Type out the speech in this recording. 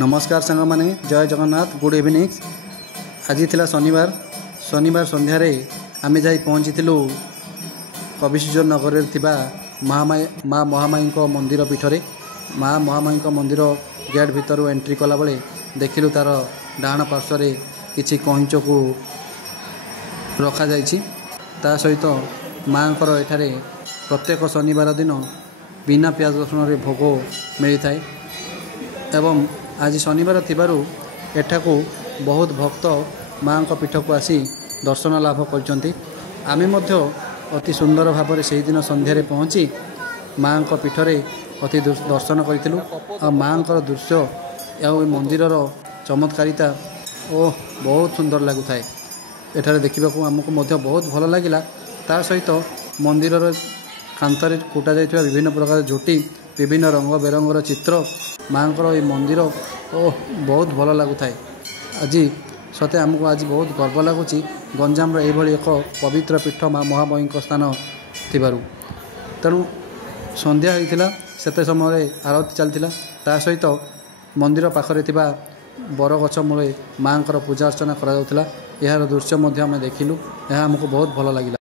नमस्कार सांग माने जय जगन्नाथ गुड इवनिंग। आज थिला शनिवार संध्यार आमे जाई पहुँची कविसूर्य नगर माँ महामाई मंदिर पीठरे माँ महामाई मंदिर गेट भितर एंट्री कला बेले देखिलु तार डाण पार्श्व किछि कईंच को रखा जाइछि। ता सहित माँ एठारे प्रत्येक शनिवार दिन बिना प्याज रसुण रे भोग मिलता है एवं आज शनिवार थिबारु एठाकू बहुत भक्त माँ पीठ को आसी दर्शन लाभ करछन्ति। आमे मध्य अति सुंदर भाव से दिन संध्यारे पहुँची माँ पीठरे अति दर्शन करूँ आ माँ दृश्य और मंदिर चमत्कारिता बहुत सुंदर लगुए। एठारे देखा आमको बहुत भल लगिला। ता सहित मंदिर कांतरे कुटा जाइथिबा विभिन्न प्रकार झोटी विभिन्न रंग बेरंगर चित्र माँ मंदिर बहुत भल लगुए। आज सते आमको आज बहुत गर्व लगुच गंजाम एक पवित्र पीठ माँ महामाई स्थान थिबारु। तेणु संध्या होइथिला सेते समय आरती चलतिला। ता सहित मंदिर पाखरे थिबा बरगछ मूले माँ पूजा अर्चना करा जाउथिला। यार दृश्य आम देखिलु। यह आमको बहुत भल लगिला।